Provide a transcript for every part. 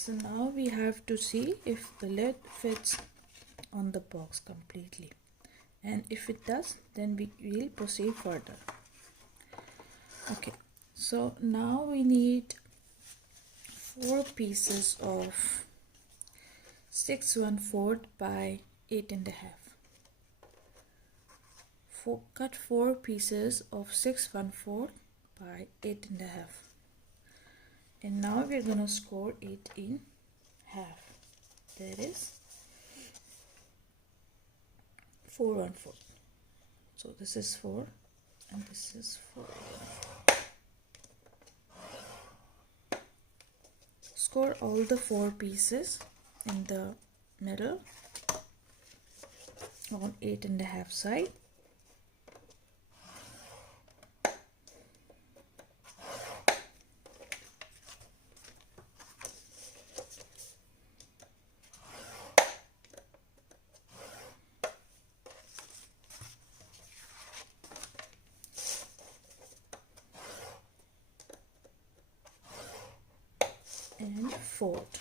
so now we have to see if the lid fits on the box completely, and if it does, then we will proceed further. Okay, so now we need 4 pieces of 6 1/4 by 8 1/2. Cut 4 pieces of 6 1/4 by 8 1/2, and now we're gonna score it in half. That is 4 1/4. So this is 4 and this is 4. Score all the 4 pieces in the middle on 8 1/2 side. And fold.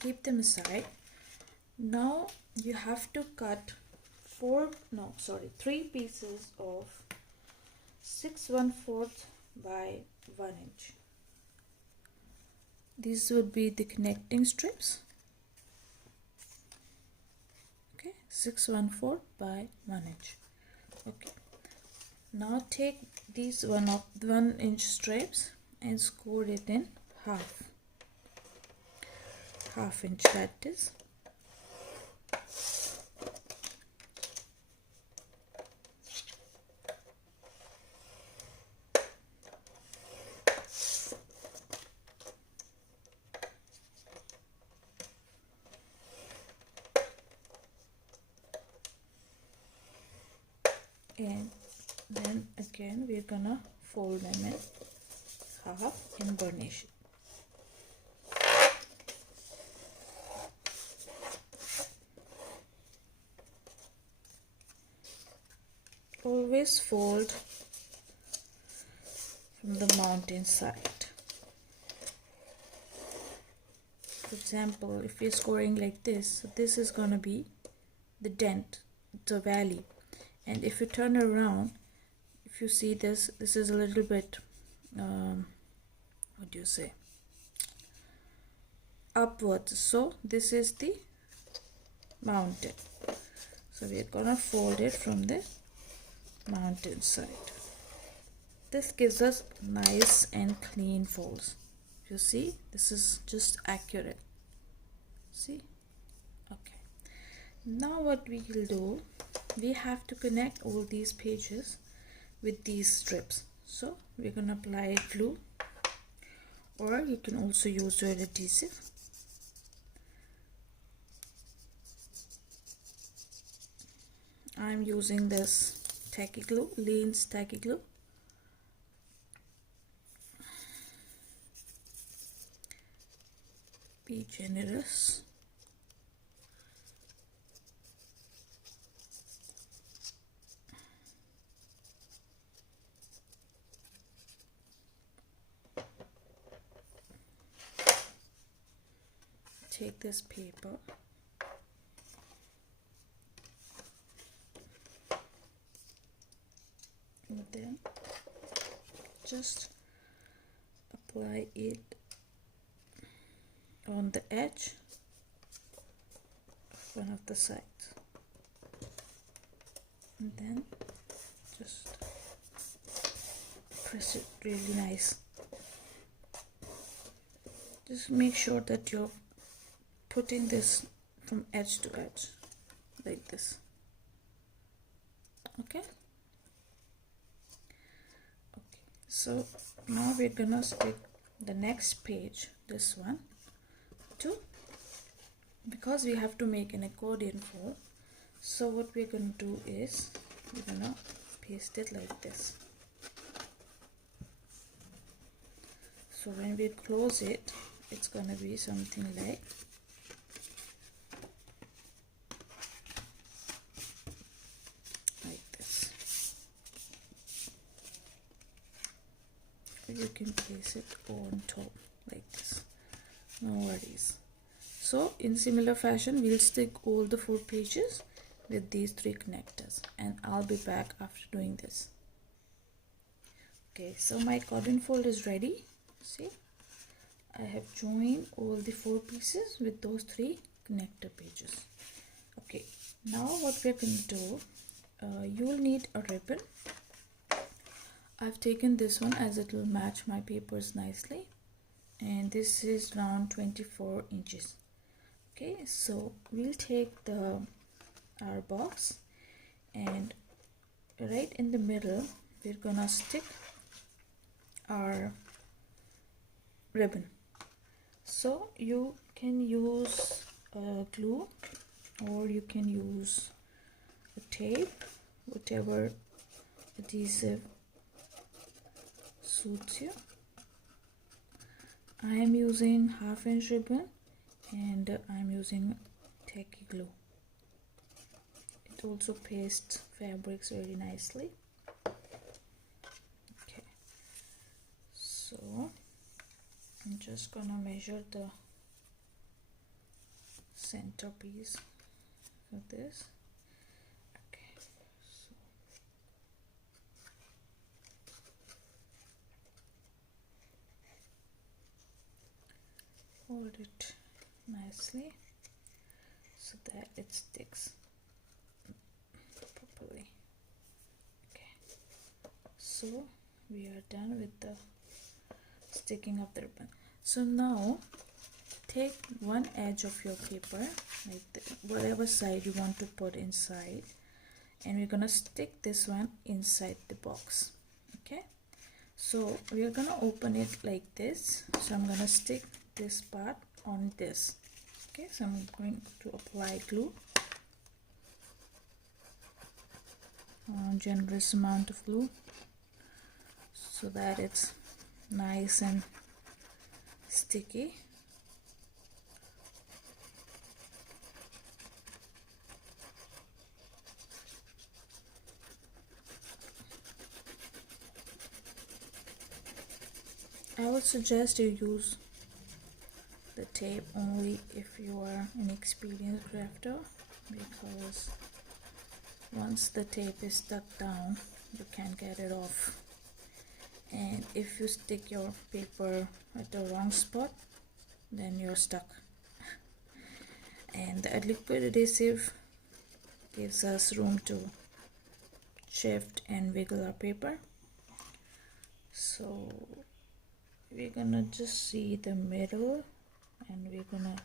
Keep them aside. Now you have to cut 3 pieces of 6 1/4 by 1 inch. These would be the connecting strips. Okay, 6 1/4 by 1 inch. Okay, now take these 1 inch strips and score it in half inch, that is. And then again we're gonna fold them in half and burnish it. Always fold from the mountain side. For example, if you're scoring like this, so this is going to be the dent, the valley, and if you turn around, if you see this is a little bit what do you say, upwards, so this is the mountain. So we're gonna fold it from the mountain side. This gives us nice and clean folds. You see, this is just accurate. See? Okay. Now what we will do, we have to connect all these pages with these strips. So we're gonna apply glue, or you can also use your adhesive. I'm using this tacky glue, Lean's tacky glue. Be generous. Take this paper and then just apply it on the edge of one of the sides, and then just press it really nice. Just make sure that you're putting this from edge to edge like this. Okay, so now we're gonna stick the next page, this one, to, because we have to make an accordion fold, so what we're going to do is we're gonna paste it like this. So when we close it, it's gonna be something like this. You can place it on top like this, no worries. So in similar fashion, we'll stick all the 4 pages with these 3 connectors, and I'll be back after doing this. Okay, so my accordion fold is ready. See, I have joined all the 4 pieces with those 3 connector pages. Okay, now what we're going to do, you'll need a ribbon. I've taken this one as it will match my papers nicely, and this is around 24 inches. Okay, so we'll take our box, and right in the middle we're gonna stick our ribbon. So you can use glue, or you can use a tape, whatever adhesive suits you. I am using 1/2 inch ribbon, and I'm using tacky glue. It also pastes fabrics very nicely. Okay, so I'm just gonna measure the centerpiece for this. Okay, so hold it nicely so that it sticks properly. Okay, so we are done with the sticking of the ribbon. So now take one edge of your paper, like whatever side you want to put inside, and we're gonna stick this one inside the box. Okay, so we are gonna open it like this. So I'm gonna stick this part on this. Okay, so I'm going to apply glue, generous amount of glue, so that it's nice and sticky. I would suggest you use the tape only if you are an experienced crafter, because once the tape is stuck down, you can't get it off. And if you stick your paper at the wrong spot, then you're stuck. And the liquid adhesive gives us room to shift and wiggle our paper. So we're gonna just see the middle, and we're gonna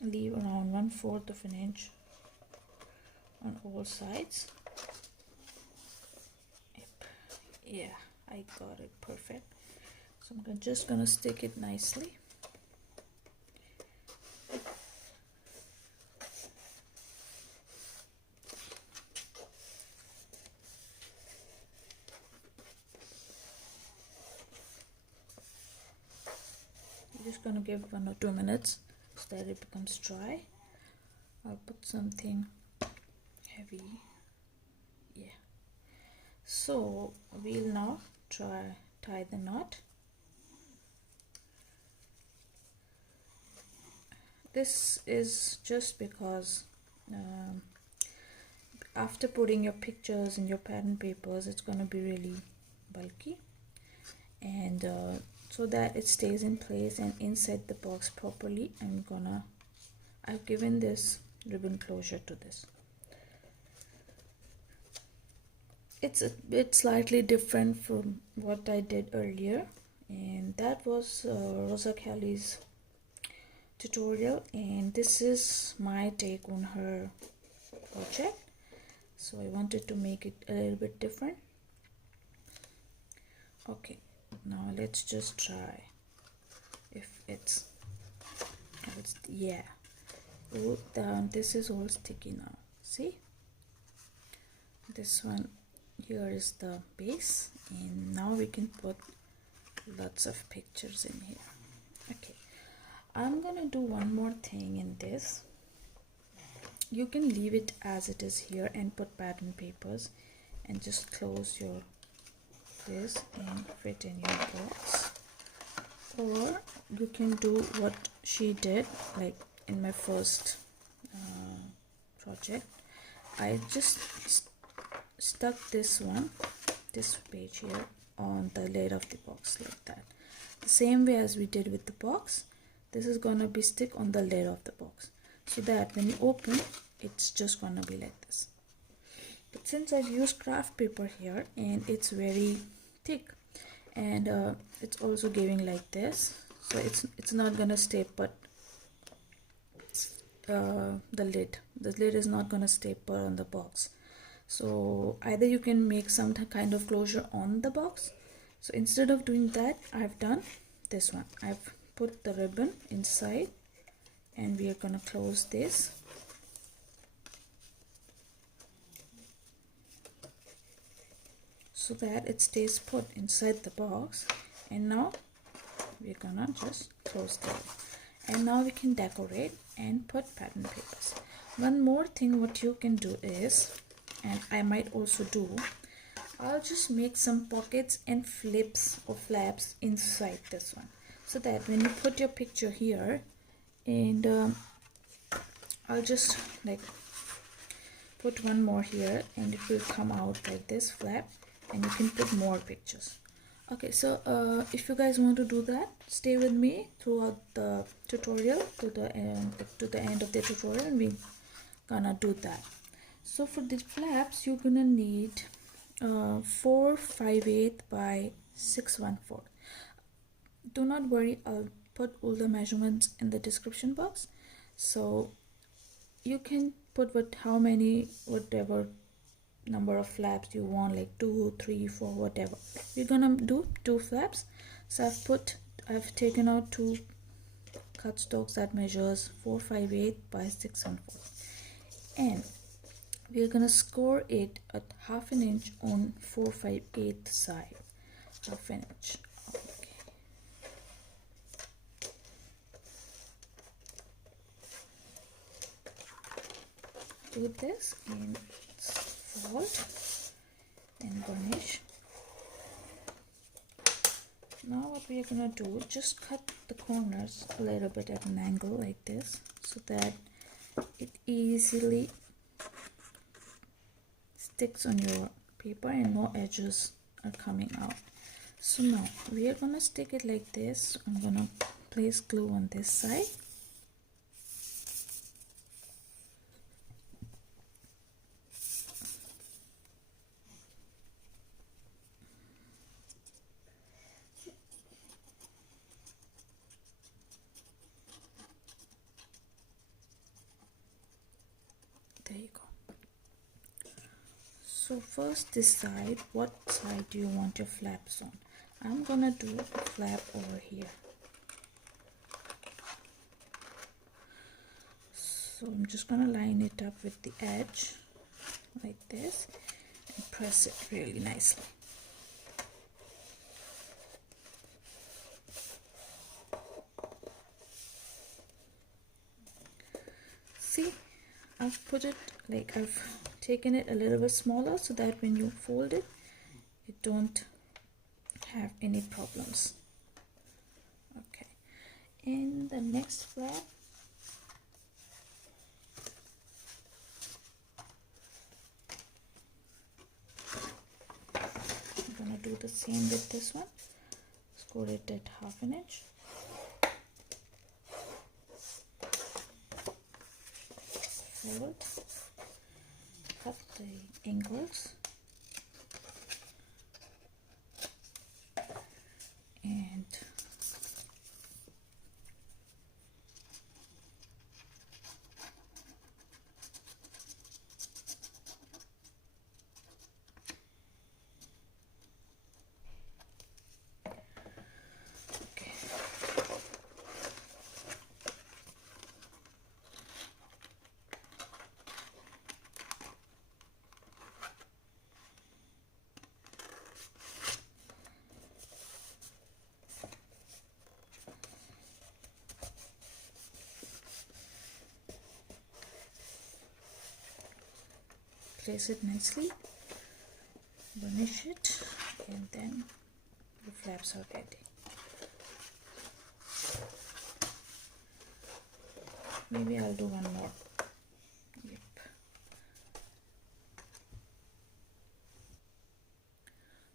leave around 1/4 of an inch on all sides. Yep. Yeah, I got it perfect. So I'm just gonna stick it nicely. Just gonna give 1 or 2 minutes so that it becomes dry. I'll put something heavy. Yeah. So we'll now tie the knot. This is just because after putting your pictures in your pattern papers, it's gonna be really bulky, and so that it stays in place and inside the box properly, I've given this ribbon closure to this. It's a bit slightly different from what I did earlier, and that was Rosa Kelly's tutorial, and this is my take on her project. So I wanted to make it a little bit different. Okay, Now let's just try if it's yeah. Oh, this is all sticky now. See, this one here is the base, and now we can put lots of pictures in here. Okay, I'm gonna do one more thing in this. You can leave it as it is here and put pattern papers and just close your this and fit in your box, or you can do what she did, like in my first project. I just stuck this page here on the lid of the box like that, the same way as we did with the box. This is gonna be stick on the lid of the box, so that when you open, it's just gonna be like this. But since I've used craft paper here and it's very thick, and it's also giving like this, so it's not gonna stay put. The lid is not gonna stay put on the box. So either you can make some kind of closure on the box. So instead of doing that, I've done this one. I've put the ribbon inside, and we are gonna close this. So that it stays put inside the box, and now we're gonna just close that, and now we can decorate and put pattern papers. One more thing what you can do is, and I might also do, I'll just make some pockets and flips or flaps inside this one, so that when you put your picture here, and I'll just like put one more here, and it will come out like this flap, and you can put more pictures. Okay, so if you guys want to do that, stay with me throughout the tutorial to the end of the tutorial, and we're gonna do that. So for these flaps, you're gonna need 458 by 614. Do not worry, I'll put all the measurements in the description box, so you can put whatever number of flaps you want, like 2, 3, 4, whatever. We're gonna do 2 flaps, so I've taken out 2 cardstocks that measures 458 by 614, and we're gonna score it at 1/2 inch on 458 side, 1/2 inch. Okay. Do this and fold and burnish. Now what we are gonna do, just cut the corners a little bit at an angle like this, so that it easily sticks on your paper and no edges are coming out. So now we are gonna stick it like this. I'm gonna place glue on this side. There you go. So first decide what side do you want your flaps on. I'm gonna do a flap over here. So I'm just gonna line it up with the edge like this and press it really nicely. See, I've put it like I've taken it a little bit smaller, so that when you fold it, you don't have any problems. Okay, and the next flap, I'm gonna do the same with this one. Score it at 1/2 inch. Fold, cut the angles, and place it nicely, burnish it, and then the flaps are ready. Maybe I'll do one more. Yep.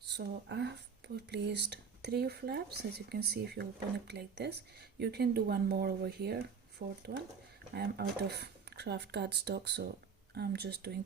So I have placed 3 flaps. As you can see, if you open it like this, you can do one more over here, 4th one. I am out of craft cardstock, so I'm just doing